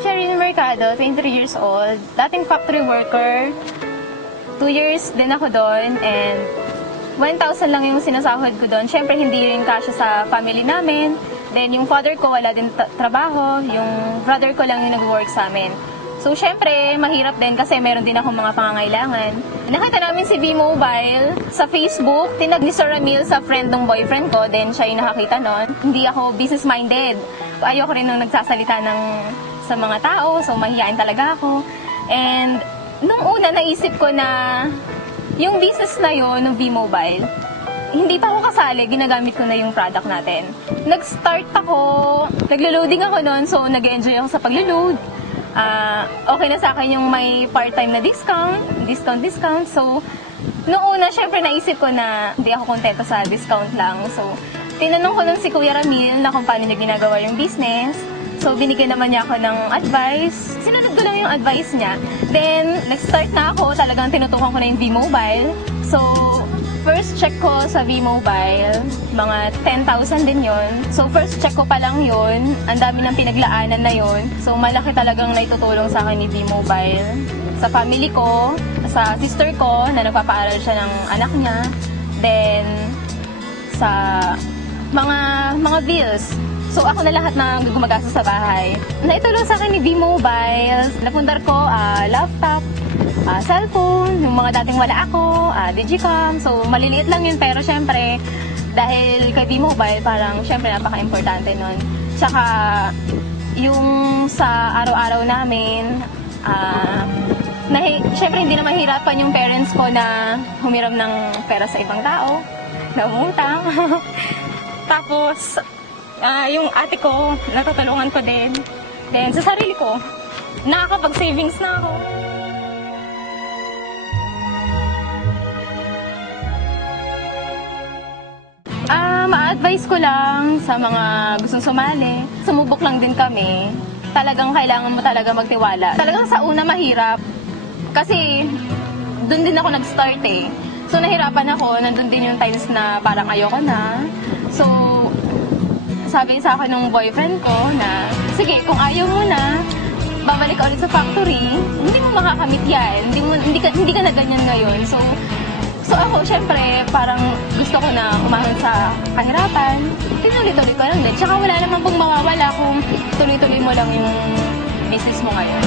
Sherilyn Mercado, 23 years old. Dating factory worker. 2 years din ako doon and 1,000 lang yung sinasahod ko doon. Siyempre, hindi rin kasya sa family namin. Then, yung father ko wala din trabaho. Yung brother ko lang yung nag-work sa amin. So, syempre, mahirap din kasi meron din akong mga pangangailangan. Nakita namin si V-Mobile sa Facebook. Tinag ni Sir Ramil sa friend ng boyfriend ko. Then, siya yung nakakita nun. Hindi ako business-minded. Ayoko rin nung nagsasalita sa mga tao. So, mahihain talaga ako. And, nung una, naisip ko na yung business na yon ng V-Mobile, hindi pa ako kasali, ginagamit ko na yung product natin. Nag-start ako, naglo-loading ako noon, so nag-enjoy ako sa paglo-load. Okay na sa akin yung may part-time na discount. So, noong una, syempre naisip ko na hindi ako kontento sa discount lang. So, tinanong ko nun si Kuya Ramil na kung paano niya ginagawa yung business. So, binigyan naman niya ako ng advice. Sinunod ko lang yung advice niya. Then, nag-start na ako. Talagang tinutukan ko na yung V-Mobile. So, first check ko sa V-Mobile, mga 10,000 din yon. So, first check ko pa lang yun. Ang dami ng pinaglaanan na yun. So, malaki talagang naitutulong sa akin ni V-Mobile. Sa family ko, sa sister ko, na nagpapaaral siya ng anak niya. Then, sa mga bills. So, ako na lahat na gumagastos sa bahay. Naitulong sa akin ni V-Mobile. Napundar ko, laptop, cellphone, yung mga dating wala ako, Digicam. So, maliliit lang yun pero syempre, dahil kay V-Mobile, parang syempre napaka-importante nun. Tsaka, yung sa araw-araw namin, syempre hindi na mahirapan yung parents ko na humiram ng pera sa ibang tao, na umutang. Tapos, yung ate ko, natutulungan ko din. Then, sa sarili ko, nakakapag-savings na ako. Ma-advise ko lang sa mga gustong sumali. Sumubok lang din kami. Talagang kailangan mo talaga magtiwala. Talagang sa una mahirap. Kasi, doon din ako nag-start eh. So, nahirapan ako. Nandun din yung times na parang ayoko na. So, sabi sa akin ng boyfriend ko na, sige, kung ayaw mo na, babalik ka ulit sa factory, hindi mo makakamit yan. Hindi ka na ganyan ngayon. So ako, syempre, parang gusto ko na umahon sa kahirapan. Tinuloy-tuloy ko lang din. Tsaka wala naman pong mawawala kung tuloy-tuloy mo lang yung business mo ngayon.